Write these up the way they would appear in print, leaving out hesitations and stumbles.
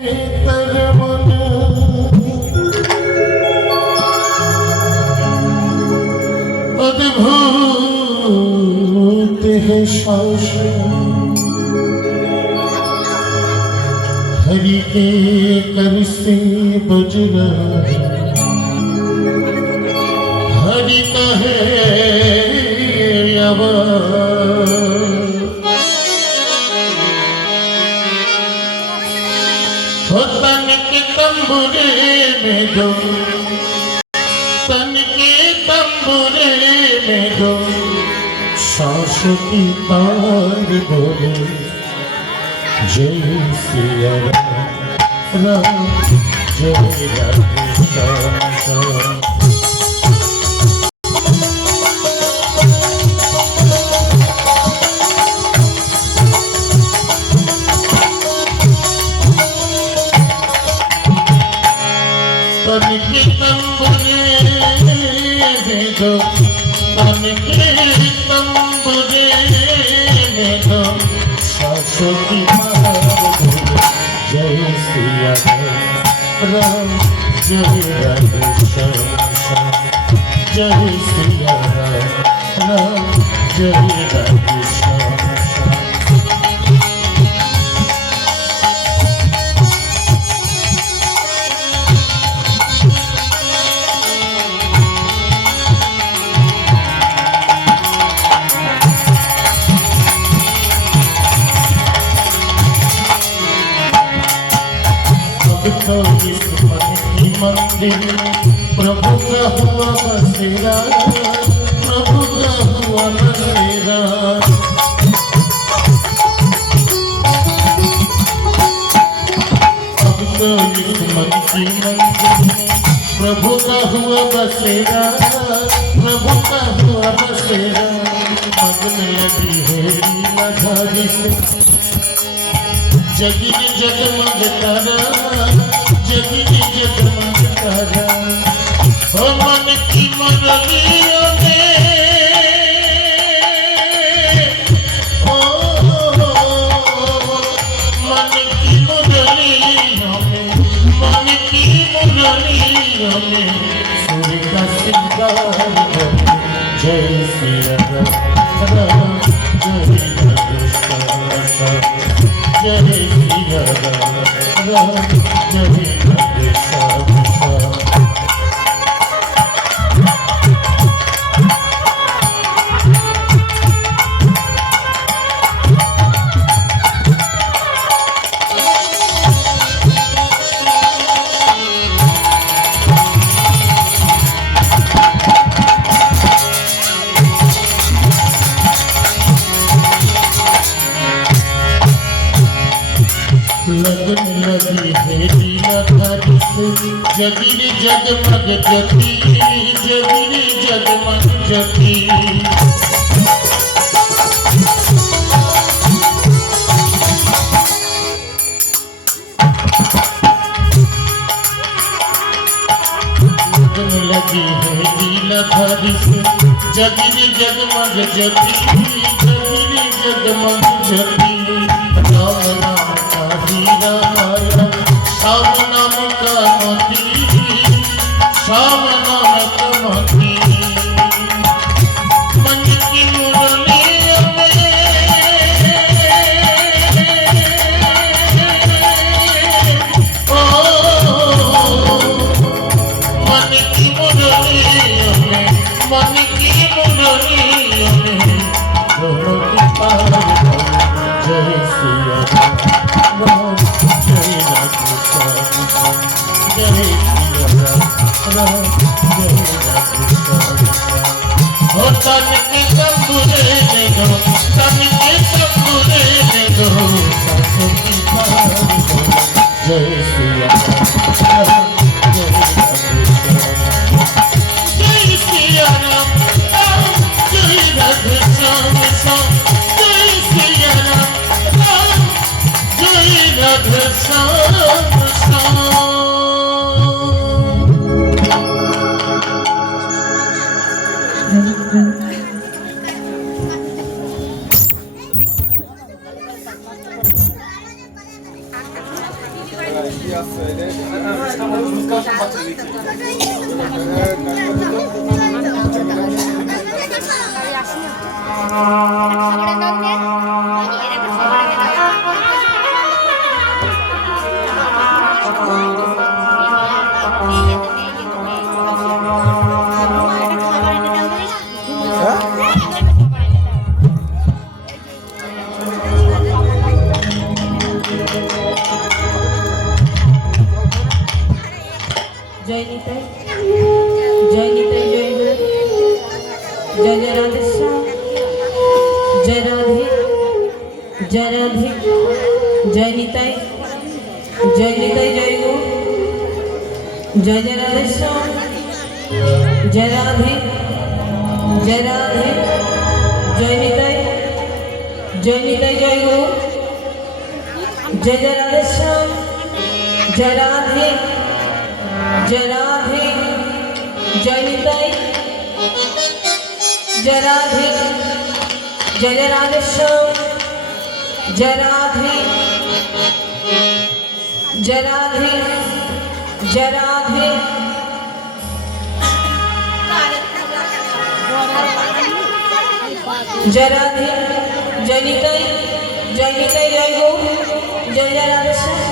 अद्भुत है शासन हरि के कर से बज रहा है, हरि का है आवाज। तन के तंबुरे में दो, तन के तंबुरे में दो, सांस की तार बोले जय सिया राम, जय राधे श्याम। तन के तंबुरे में दो, तन के तंबुरे में दो, सांसों की तार बोले जय सिया राम, जय राधे श्याम। जय सिया राम, जय राधे श्याम। तो इस मन की मंदिर प्रभु का हुआ बसेरा, प्रभु का हुआ बसेरा। अब तो इस मन की मंदिर प्रभु का हुआ बसेरा, प्रभु का हुआ बसेरा। मगन लगी है लीलाधारी से जगीरे जगमग तारा, जगीरे जगमग तारा। ओ मन की मुरलियों में, ओ मन की मुरलियों में, मन की मुरलियों में सुर का सिंगार बने जय सिया राम, जय राधे श्याम। जय सिया राम, जय राधे श्याम। लगन लगी है लीलाधारी से जगीरे जगमग ज्योति, जगीरे जगमग ज्योति। लगन लगी है लीलाधारी से जगीरे जगमग ज्योति, जगीरे जगमग ज्योति। राम नाम का हीरा आया, श्याम नाम का मोती, श्याम नाम का मोती। मन की मुरलियों में, ओ मन की मुरलियों में, मन की मुरलियों में दोनों की तार जय सिया राम, जय राधे श्याम। जय सिया राम, जय राधे श्याम। हो तन के तंबुरे में दो, तन के तंबुरे में दो, सांसों की तार बोले जय सिया राम, जय राधे श्याम। जय सिया राम, जय राधे श्याम। जय सिया राम, जय राधे श्याम। जय निताई जय निताई जय गुरु जय जय राधे श्याम जय राधे जय राधे जय निताई जय गुरु जय जय राधे श्याम जय राधे जय निताई जय गुरु जय जय राधे श्याम जय राधे जय निताई जय राधे जय राधे श्याम जय राधे जय राधे जय राधे जय निताई जय गो जय राधे श्याम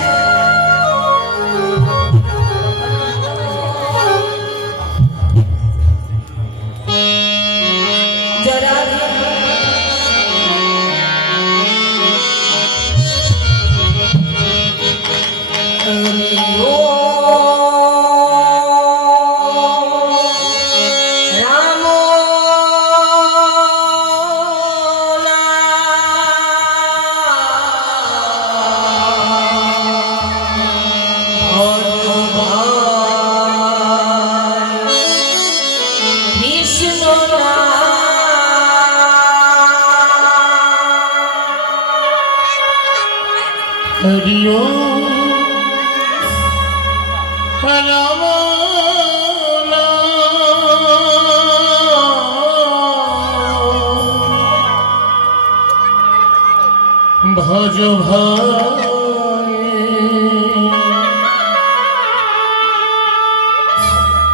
हरिओ राम भज भाई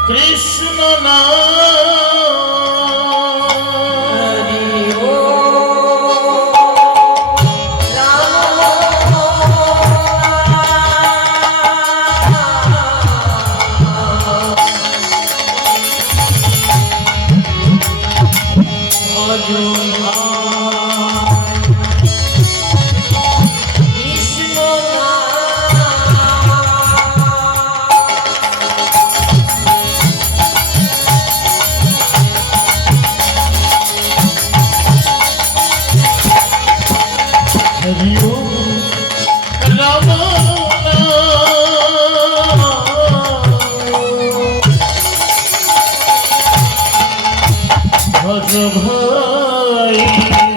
कृष्ण भज भाई